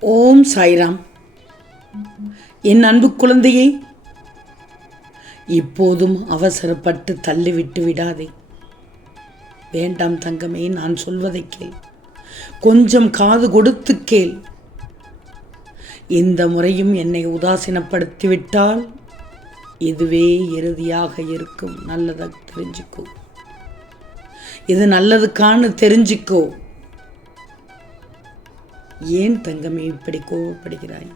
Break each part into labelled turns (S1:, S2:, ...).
S1: ஓம் சாய்ராம். என் அன்பு குழந்தையை இப்போதும் அவசரப்பட்டு தள்ளிவிட்டு விடாதே. வேண்டாம் தங்கமே நான் சொல்வதை கேள். கொஞ்சம் காது கொடுத்து கேள். இந்த முறையும் என்னை உதாசீனப்படுத்திவிட்டால் இதுவே இறுதியாக இருக்கும். நல்லதாக தெரிஞ்சுக்கோ. இது நல்லதுக்கான்னு தெரிஞ்சுக்கோ. ஏன் தங்கமே இப்படி கோவப்படுகிறாய்?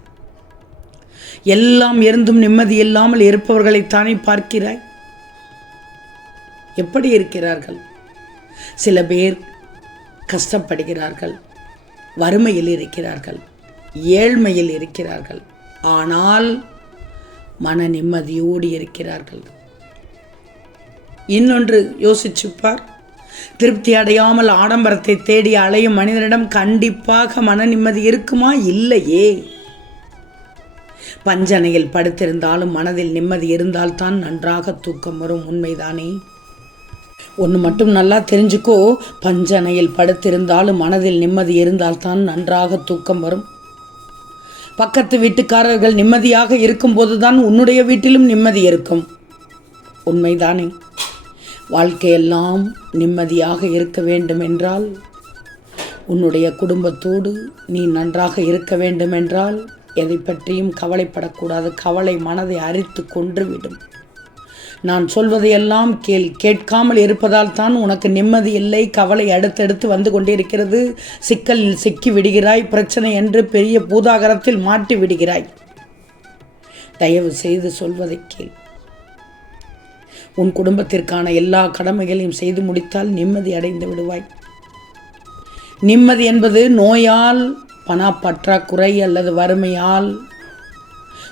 S1: எல்லாம் இருந்தும் நிம்மதி இல்லாமல் இருப்பவர்களைத்தானே பார்க்கிறாய்? எப்படி இருக்கிறார்கள்? சில பேர் கஷ்டப்படுகிறார்கள் வறுமையில் இருக்கிறார்கள் ஏழ்மையில் இருக்கிறார்கள் ஆனால் மன நிம்மதியோடு இருக்கிறார்கள். இன்னொன்று யோசிச்சுப்பார். திருப்தி அடையாமல் ஆடம்பரத்தை தேடி அலையும் மனிதனிடம் கண்டிப்பாக மன நிம்மதி இருக்குமா? இல்லையே. பஞ்சனையில் படுத்திருந்தாலும் மனதில் நிம்மதி இருந்தால்தான் நன்றாக தூக்கம் வரும். உண்மைதானே. ஒன்று மட்டும் நல்லா தெரிஞ்சுக்கோ. பஞ்சனையில் படுத்திருந்தாலும் மனதில் நிம்மதி இருந்தால்தான் நன்றாக தூக்கம் வரும். பக்கத்து வீட்டுக்காரர்கள் நிம்மதியாக இருக்கும்போது தான் உன்னுடைய வீட்டிலும் நிம்மதி இருக்கும். உண்மைதானே. வாழ்க்கையெல்லாம் நிம்மதியாக இருக்க வேண்டும் என்றால் உன்னுடைய குடும்பத்தோடு நீ நன்றாக இருக்க வேண்டும் என்றால் எதை பற்றியும் கவலைப்படக்கூடாது. கவலை மனதை அரித்து கொன்றுவிடும். நான் சொல்வதையெல்லாம் கேள் கேட்காமல் இருப்பதால் தான் உனக்கு நிம்மதி இல்லை. கவலை அடுத்தடுத்து வந்து கொண்டிருக்கிறது. சிக்கலில் சிக்கி விடுகிறாய். பிரச்சனை என்று பெரிய பூதாகரத்தில் மாட்டி விடுகிறாய். தயவு செய்து சொல்வதை கேள். உன் குடும்பத்திற்கான எல்லா கடமைகளையும் செய்து முடித்தால் நிம்மதி அடைந்து விடுவாய். நிம்மதி என்பது நோயால் பணப்பற்றாக்குறை அல்லது வறுமையால்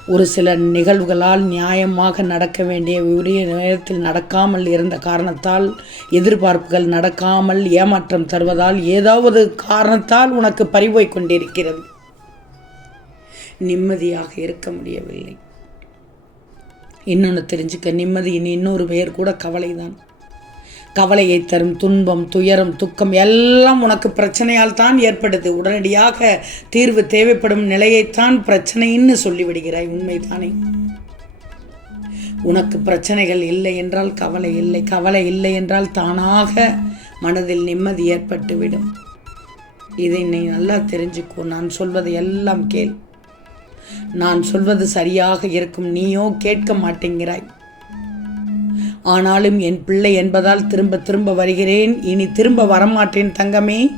S1: ஒரு சில நிகழ்வுகளால் நியாயமாக நடக்க வேண்டிய உரிய நேரத்தில் நடக்காமல் இருந்த காரணத்தால் எதிர்பார்ப்புகள் நடக்காமல் ஏமாற்றம் தருவதால் ஏதாவது காரணத்தால் உனக்கு பறிபோய் கொண்டிருக்கிறது. நிம்மதியாக இருக்க முடியவில்லை. இன்னொன்று தெரிஞ்சுக்க நிம்மதியின் இன்னொரு பெயர் கூட கவலை தான் கவலையை தரும் துன்பம் துயரம் துக்கம் எல்லாம் உனக்கு பிரச்சனையால் தான் ஏற்படுது. உடனடியாக தீர்வு தேவைப்படும் நிலையைத்தான் பிரச்சனைன்னு சொல்லிவிடுகிறாய் உண்மைதானே? உனக்கு பிரச்சனைகள் இல்லை என்றால் கவலை இல்லை. கவலை இல்லை என்றால் தானாக மனதில் நிம்மதி ஏற்பட்டுவிடும். இதை நீ நல்லா தெரிஞ்சுக்கோ. நான் சொல்வதை எல்லாம் கேள். நான் சொல்வது சரியாக இருக்கும். நீயோ கேட்க மாட்டேங்கிறாய். ஆனாலும் என் பிள்ளை என்பதால் திரும்ப திரும்ப வருகிறேன். இனி திரும்ப வரமாட்டேன் தங்கமே.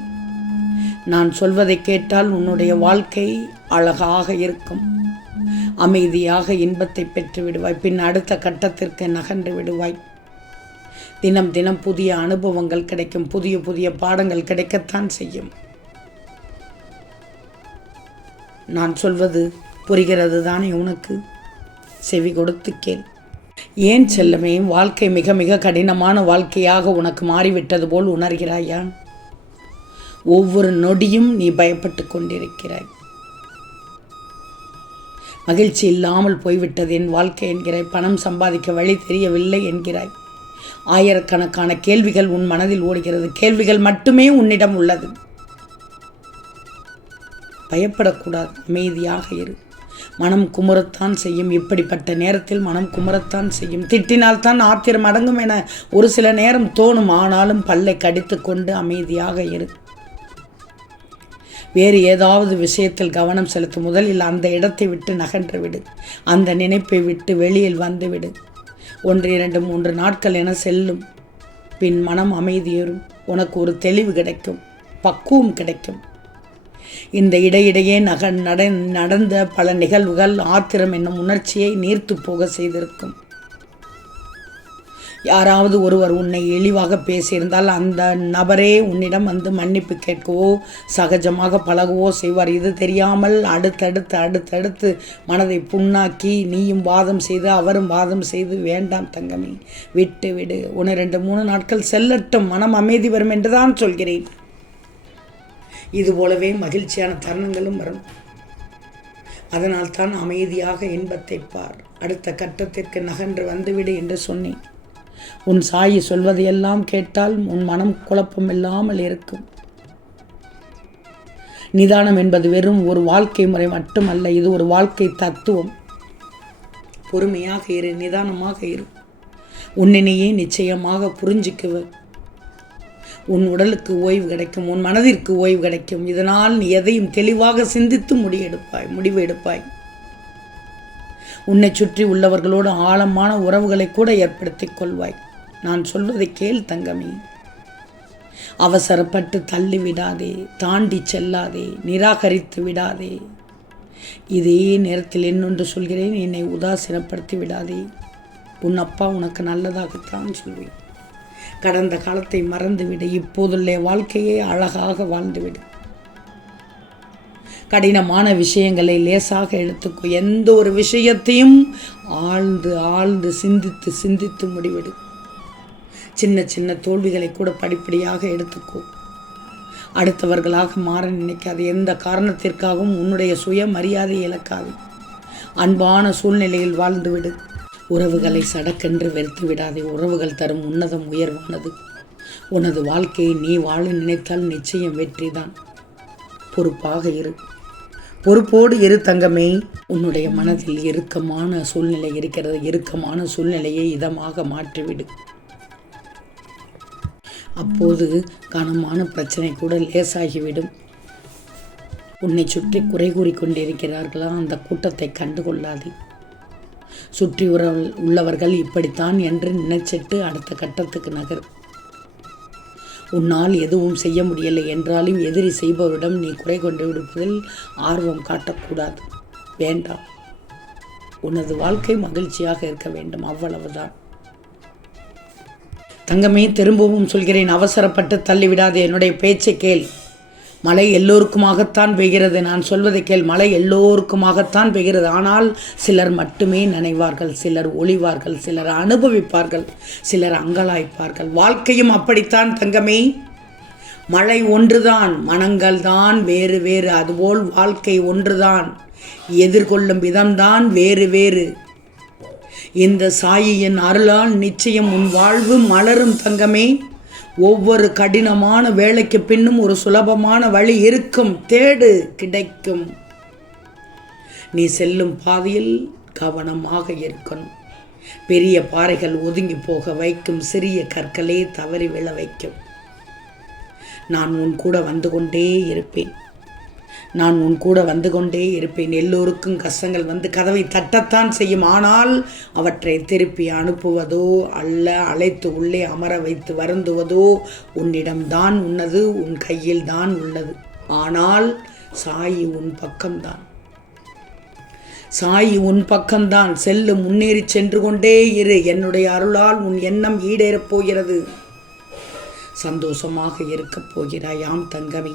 S1: நான் சொல்வதை கேட்டால் உன்னுடைய வாழ்க்கை அழகாக இருக்கும். அமைதியாக இன்பத்தை பெற்று விடுவாய். பின் அடுத்த கட்டத்திற்கு நகன்று விடுவாய். தினம் தினம் புதிய அனுபவங்கள் கிடைக்கும். புதிய புதிய பாடங்கள் கிடைக்கத்தான் செய்யும். நான் சொல்வது புரிகிறது தானே உனக்கு? செவி கொடுத்து கேள். ஏன் செல்லமே வாழ்க்கை மிக மிக கடினமான வாழ்க்கையாக உனக்கு மாறிவிட்டது போல் உணர்கிறாயா? ஒவ்வொரு நொடியும் நீ பயப்பட்டு கொண்டிருக்கிறாய். மகிழ்ச்சி இல்லாமல் போய்விட்டது என் வாழ்க்கை என்கிறாய். பணம் சம்பாதிக்க வழி தெரியவில்லை என்கிறாய். ஆயிரக்கணக்கான கேள்விகள் உன் மனதில் ஓடுகிறது. கேள்விகள் மட்டுமே உன்னிடம் உள்ளது. பயப்படக்கூடாது. அமைதியாக இரு. மனம் குமுறத்தான் செய்யும். இப்படிப்பட்ட நேரத்தில் மனம் குமுறத்தான் செய்யும். திட்டினால் தான் ஆத்திரம் அடங்கும் என ஒரு சில நேரம் தோணும். ஆனாலும் பல்லை கடித்து கொண்டு அமைதியாக இரு. வேறு ஏதாவது விஷயத்தில் கவனம் செலுத்தும். முதலில் அந்த இடத்தை விட்டு நகன்று விடு. அந்த நினைப்பை விட்டு வெளியில் வந்து விடு. ஒன்று இரண்டு மூன்று நாட்கள் என செல்லும். பின் மனம் அமைதியேறும் உனக்கு ஒரு தெளிவு கிடைக்கும். பக்குவம் கிடைக்கும். இந்த இடையிடையே நக நட நடந்த பல நிகழ்வுகள் ஆத்திரம் என்னும் உணர்ச்சியை நீர்த்து போக செய்திருக்கும். யாராவது ஒருவர் உன்னை இழிவாக பேசியிருந்தால் அந்த நபரே உன்னிடம் வந்து மன்னிப்பு கேட்கவோ சகஜமாக பழகவோ செய்வார். இது தெரியாமல் அடுத்தடுத்து அடுத்தடுத்து மனதை புண்ணாக்கி நீயும் வாதம் செய்து அவரும் வாதம் செய்து வேண்டாம் தங்கமே விட்டு விடு. ஒன்று ரெண்டு மூணு நாட்கள் செல்லட்டும். மனம் அமைதி வரும் என்று தான் சொல்கிறேன். இது போலவே மகிழ்ச்சியான தருணங்களும் வரும். அதனால் தான் அமைதியாக இன்பத்தை பார். அடுத்த கட்டத்திற்கு நகன்று வந்துவிடு என்று சொன்னேன். உன் சாயி சொல்வதையெல்லாம் கேட்டால் உன் மனம் குழப்பம் இல்லாமல் இருக்கும். நிதானம் என்பது வெறும் ஒரு வாழ்க்கை முறை மட்டுமல்ல இது ஒரு வாழ்க்கை தத்துவம். பொறுமையாக இரு நிதானமாக இரு. உன்னினையே நிச்சயமாக புரிஞ்சிக்குவேன். உன் உடலுக்கு ஓய்வு கிடைக்கும் உன் மனதிற்கு ஓய்வு கிடைக்கும். இதனால் நீ எதையும் தெளிவாக சிந்தித்து முடிவெடுப்பாய் முடிவு எடுப்பாய் உன்னை சுற்றி உள்ளவர்களோடு ஆழமான உறவுகளை கூட ஏற்படுத்திக் கொள்வாய். நான் சொல்வதை கேள் தங்கமே. அவசரப்பட்டு தள்ளி விடாதே தாண்டி செல்லாதே நிராகரித்து விடாதே. இதே நேரத்தில் என்னொன்று சொல்கிறேன் என்னை உதாசீனப்படுத்தி விடாதே. உன் அப்பா உனக்கு நல்லதாகத்தான் சொல்வேன். கடந்த காலத்தை மறந்துவிடு. இப்போதுள்ள வாழ்க்கையை அழகாக வாழ்ந்துவிடு. கடினமான விஷயங்களை லேசாக எடுத்துக்கோ. எந்த ஒரு விஷயத்தையும் ஆழ்ந்து ஆழ்ந்து சிந்தித்து சிந்தித்து முடிவிடு. சின்ன சின்ன தோல்விகளை கூட படிப்படியாக எடுத்துக்கோ. அடுத்தவர்களாக மாற நினைக்காது. எந்த காரணத்திற்காகவும் உன்னுடைய சுய மரியாதை இழக்காது. அன்பான சூழ்நிலையில் வாழ்ந்துவிடு. உறவுகளை சடக்கென்று வெறுத்து விடாதே. உறவுகள் தரும் உன்னதம் உயர்வானது. உனது வாழ்க்கையை நீ வாழ நினைத்தால் நிச்சயம் வெற்றிதான். பொறுப்பாக இரு. பொறுப்போடு இரு தங்கமே. உன்னுடைய மனதில் இறுக்கமான சூழ்நிலை இருக்கிறது. இறுக்கமான சூழ்நிலையை இதமாக மாற்றிவிடு. அப்போது கனமான பிரச்சனை கூட லேசாகிவிடும். உன்னை சுற்றி குறை கூறிக்கொண்டிருக்கிறார்களா? அந்த கூட்டத்தை கண்டுகொள்ளாதே. சுற்றி உள்ளவர்கள் இப்படித்தான் என்று நினைச்சிட்டு அடுத்த கட்டத்துக்கு நகர். உன்னால் எதுவும் செய்ய முடியலை என்றாலும் எதிரி செய்பவரிடம் நீ குறை கொண்டு விடுப்பதில் ஆர்வம் காட்டக்கூடாது. வேண்டாம். உனது வாழ்க்கை மகிழ்ச்சியாக இருக்க வேண்டும் அவ்வளவுதான். தங்கமே திரும்பவும் சொல்கிறேன் அவசரப்பட்டு தள்ளிவிடாது என்னுடைய பேச்சை கேள். மழை எல்லோருக்குமாகத்தான் பெய்கிறது. நான் சொல்வதை கேள் மழை எல்லோருக்குமாகத்தான் பெய்கிறது. ஆனால் சிலர் மட்டுமே நினைவார்கள் சிலர் ஒளிவார்கள் சிலர் அனுபவிப்பார்கள் சிலர் அங்கலாய்ப்பார்கள். வாழ்க்கையும் அப்படித்தான் தங்கமே. மழை ஒன்றுதான் மனங்கள் தான் வேறு வேறு அதுபோல் வாழ்க்கை ஒன்றுதான். எதிர்கொள்ளும் விதம்தான் வேறு வேறு. இந்த சாயியின் அருளால் நிச்சயம் உன் வாழ்வு மலரும் தங்கமே. ஒவ்வொரு கடினமான வேலைக்கு பின்னும் ஒரு சுலபமான வழி இருக்கும். தேடு கிடைக்கும். நீ செல்லும் பாதையில் கவனமாக இருக்கணும். பெரிய பாறைகள் ஒதுங்கி போக வைக்கும். சிறிய கற்களே தவறி விழ வைக்கும். நான் உன் கூட வந்து கொண்டே இருப்பேன். நான் உன் கூட வந்து கொண்டே இருப்பேன். எல்லோருக்கும் கஷ்டங்கள் வந்து கதவை தட்டத்தான் செய்யும். ஆனால் அவற்றை திருப்பி அனுப்புவதோ அல்ல அழைத்து உள்ளே அமர வைத்து வருந்துவதோ உன்னிடம்தான் உன்னது உன் கையில் தான் உள்ளது. ஆனால் சாயி உன் பக்கம்தான். சாயி உன் பக்கம்தான். செல்லு முன்னேறி சென்று கொண்டே இரு. என்னுடைய அருளால் உன் எண்ணம் ஈடேறப் போகிறது. சந்தோஷமாக இருக்கப் போகிறாய் ஆம் தங்கமே.